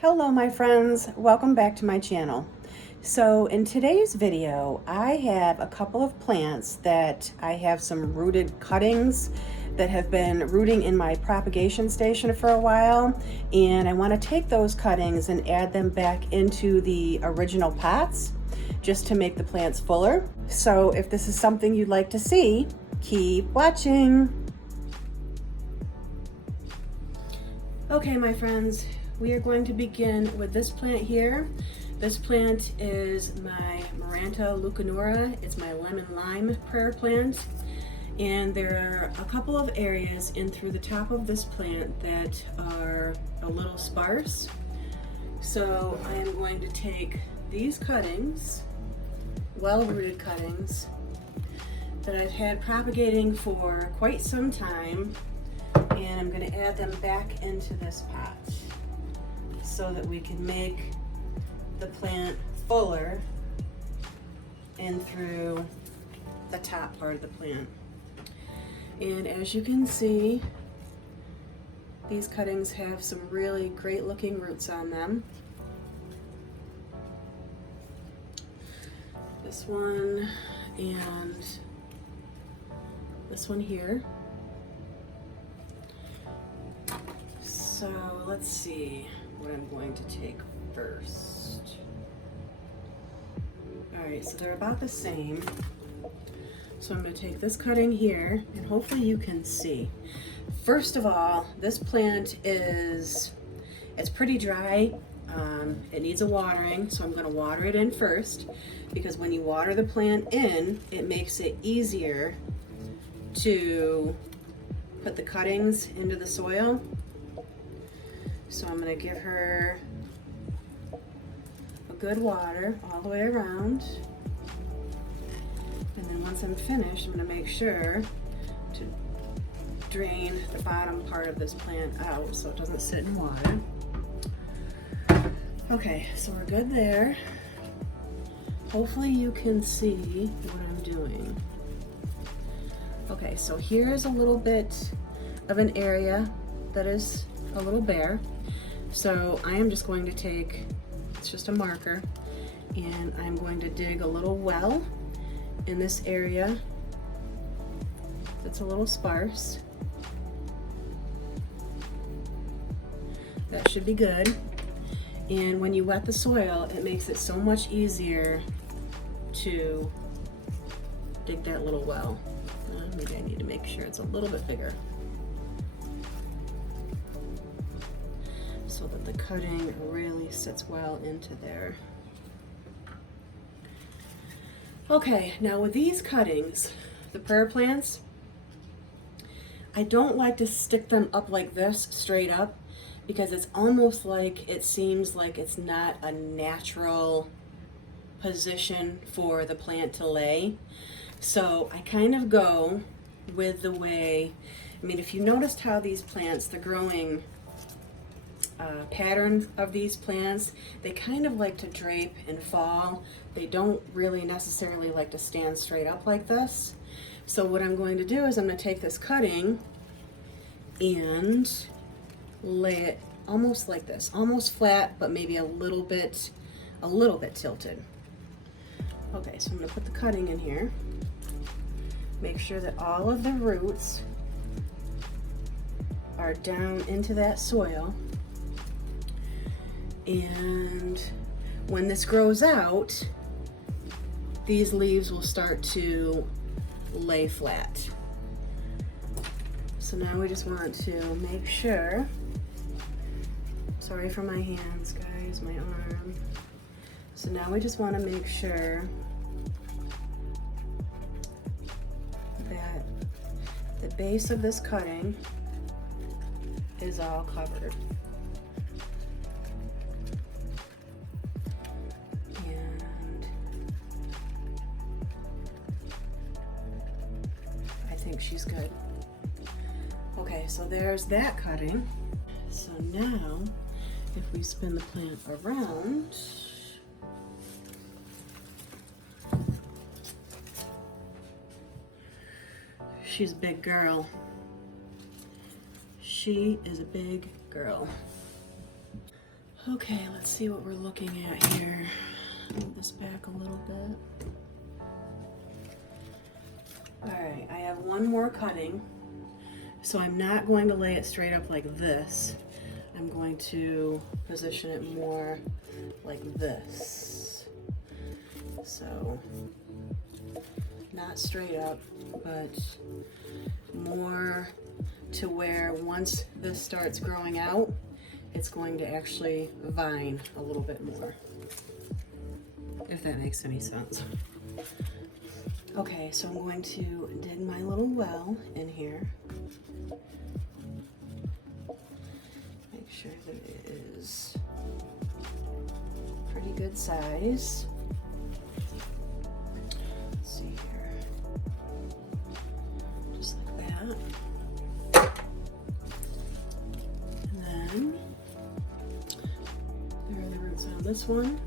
Hello my friends, welcome back to my channel. So in today's video, I have a couple of plants that I have some rooted cuttings that have been rooting in my propagation station for a while, and I want to take those cuttings and add them back into the original pots just to make the plants fuller. So if this is something you'd like to see, keep watching. Okay, my friends, we are going to begin with this plant here. This plant is my Maranta leucanura. It's my lemon lime prayer plant. And there are a couple of areas in through the top of this plant that are a little sparse. So I am going to take these cuttings, well-rooted cuttings, that I've had propagating for quite some time, and I'm going to add them back into this pot so that we can make the plant fuller and through the top part of the plant. And as you can see, these cuttings have some really great looking roots on them. This one and this one here. So let's see what I'm going to take first. All right, so they're about the same. So I'm going to take this cutting here, and hopefully you can see. First of all, this plant it's pretty dry. It needs a watering, so I'm going to water it in first, because when you water the plant in, it makes it easier to put the cuttings into the soil. So I'm going to give her a good water all the way around. And then once I'm finished, I'm going to make sure to drain the bottom part of this plant out so it doesn't sit in water. Okay, so we're good there. Hopefully you can see what I'm doing. Okay, so here's a little bit of an area that is a little bare. So I am just going to take, it's just a marker, and I'm going to dig a little well in this area that's a little sparse. That should be good. And when you wet the soil, it makes it so much easier to dig that little well. Maybe I need to make sure it's a little bit bigger, so that the cutting really sits well into there. Okay, now with these cuttings, the prayer plants, I don't like to stick them up like this straight up, because it's almost like it seems like it's not a natural position for the plant to lay. So I kind of go with the way, I mean, if you noticed how these plants, the growing pattern of these plants, they kind of like to drape and fall. They don't really necessarily like to stand straight up like this. So what I'm going to do is I'm going to take this cutting and lay it almost like this, almost flat, but maybe a little bit tilted. Okay, so I'm going to put the cutting in here. Make sure that all of the roots are down into that soil. And when this grows out, these leaves will start to lay flat. So now we just want to make sure, sorry for my hands guys, my arm. So now we just want to make sure that the base of this cutting is all covered. She's good. Okay, so there's that cutting. So now, if we spin the plant around, she's a big girl. She is a big girl. Okay, let's see what we're looking at here. Move this back a little bit. All right, I have one more cutting, so I'm not going to lay it straight up like this. I'm going to position it more like this. So, not straight up, but more to where once this starts growing out, it's going to actually vine a little bit more, if that makes any sense. Okay, so I'm going to dig my little well in here. Make sure that it is pretty good size. Let's see here. Just like that. And then there are the roots on this one.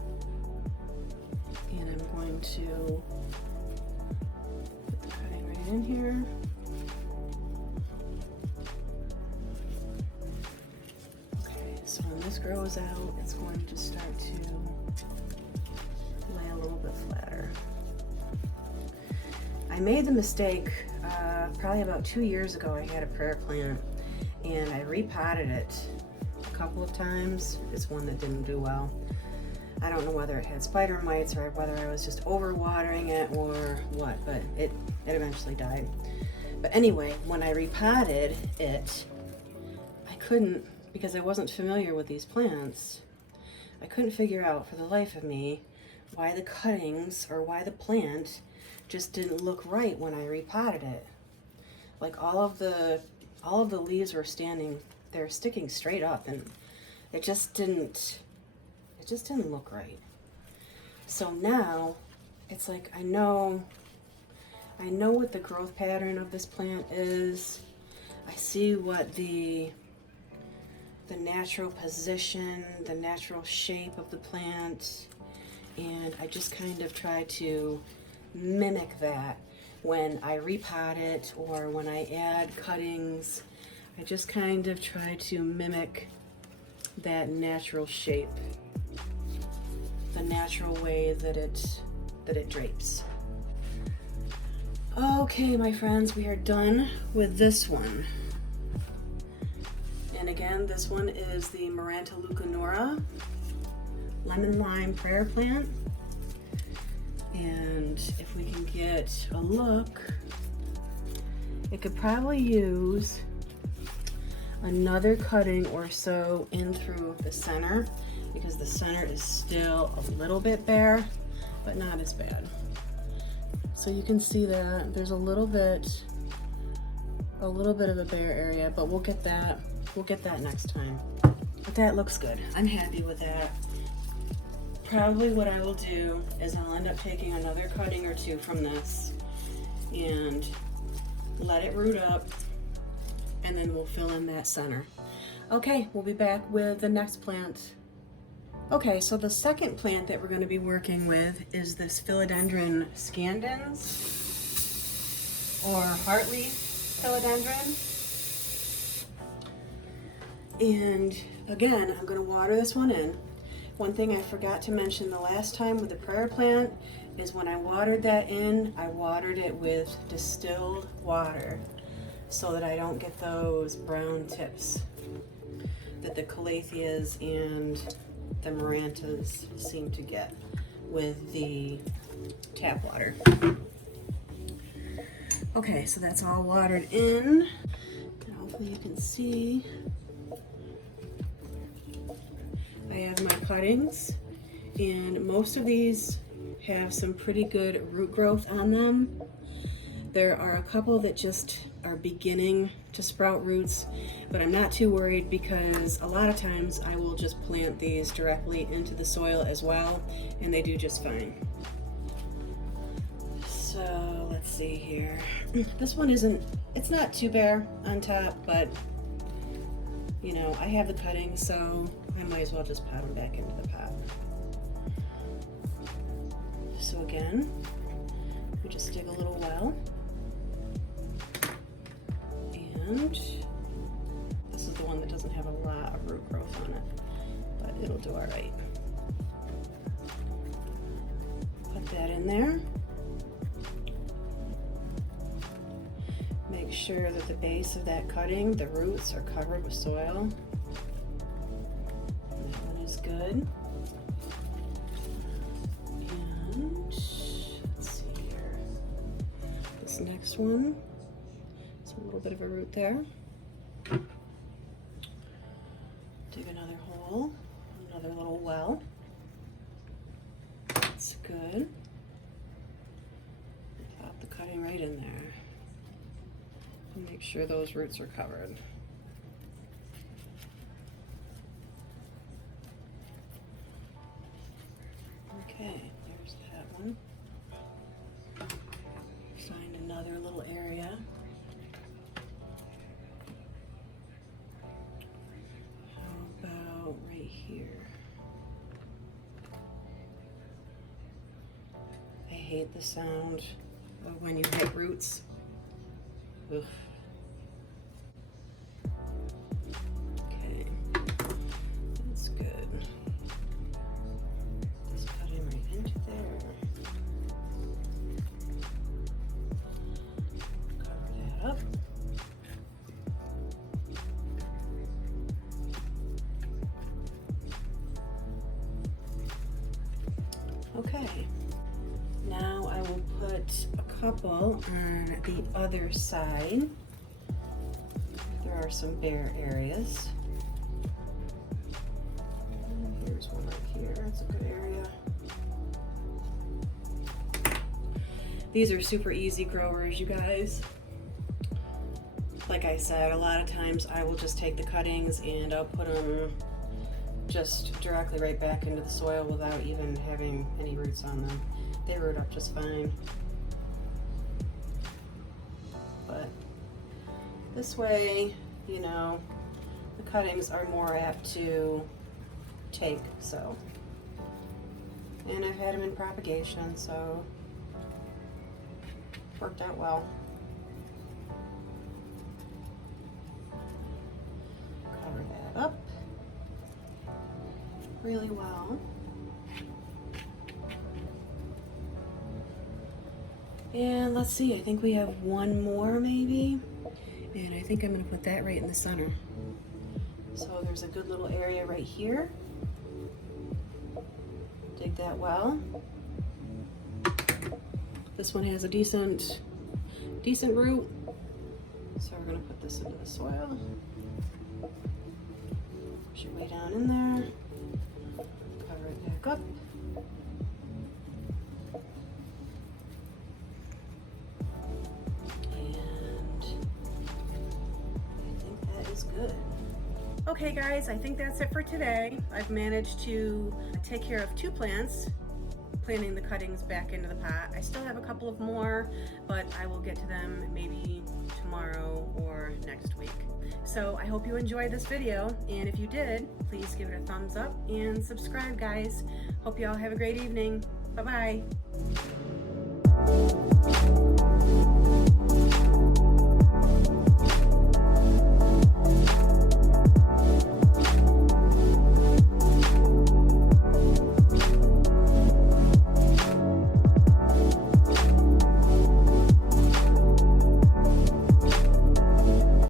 And I'm going to put the cutting right in here. Okay, so when this grows out, it's going to start to lay a little bit flatter. I made the mistake probably about 2 years ago. I had a prayer plant and I repotted it a couple of times. It's one that didn't do well. I don't know whether it had spider mites or whether I was just overwatering it or what, but it eventually died. But anyway, when I repotted it, I couldn't, because I wasn't familiar with these plants, I couldn't figure out for the life of me why the cuttings or why the plant just didn't look right when I repotted it. Like all of the leaves were standing, they're sticking straight up, and it just didn't look right. So now it's like I know what the growth pattern of this plant is. I see what the natural position, the natural shape of the plant, and I just kind of try to mimic that when I repot it or when I add cuttings. I just kind of try to mimic that natural shape, the natural way that it drapes. Okay, my friends, we are done with this one. And again, this one is the Maranta Leucanora lemon lime prayer plant. And if we can get a look, it could probably use another cutting or so in through the center, because the center is still a little bit bare, but not as bad. So you can see that there's a little bit of a bare area, but we'll get that next time. But that looks good. I'm happy with that. Probably what I will do is I'll end up taking another cutting or two from this and let it root up, and then we'll fill in that center. Okay, we'll be back with the next plant. Okay, so the second plant that we're going to be working with is this Philodendron scandens, or heartleaf philodendron. And again, I'm going to water this one in. One thing I forgot to mention the last time with the prayer plant is when I watered that in, I watered it with distilled water so that I don't get those brown tips that the calatheas and the marantas seem to get with the tap water. Okay, so that's all watered in, and hopefully you can see I have my cuttings, and most of these have some pretty good root growth on them. There are a couple that just are beginning to sprout roots, but I'm not too worried because a lot of times I will just plant these directly into the soil as well, and they do just fine. So let's see here. This one it's not too bare on top, but you know, I have the cuttings, so I might as well just pot them back into the pot. So again, we just dig a little well. And this is the one that doesn't have a lot of root growth on it. but it'll do all right. Put that in there. Make sure that the base of that cutting, the roots, are covered with soil. That one is good. And let's see here. This next one, it's a little bit of a root there. Dig another hole, another little well. That's good. Pop the cutting right in there. And make sure those roots are covered. Okay, there's that one. Find another little area. How about right here? I hate the sound of when you hit roots. Ugh. Okay, that's good. Just cutting right into there. Cover that up. Okay, now I will put a couple on the other side. There are some bare areas. And here's one right here. That's a good area. These are super easy growers, you guys. Like I said, a lot of times I will just take the cuttings and I'll put them just directly right back into the soil without even having any roots on them. They root up just fine. But this way, you know, the cuttings are more apt to take, so. And I've had them in propagation, so worked out well. Cover that up really well. And let's see, I think we have one more maybe. And I think I'm gonna put that right in the center. So there's a good little area right here. Dig that well. This one has a decent root. So we're gonna put this into the soil. Push it way down in there. Cover it back up. Good. Okay guys, I think that's it for today. I've managed to take care of 2 plants, planting the cuttings back into the pot. I still have a couple of more, but I will get to them maybe tomorrow or next week. So I hope you enjoyed this video, and if you did, please give it a thumbs up and subscribe, guys. Hope you all have a great evening. Bye-bye.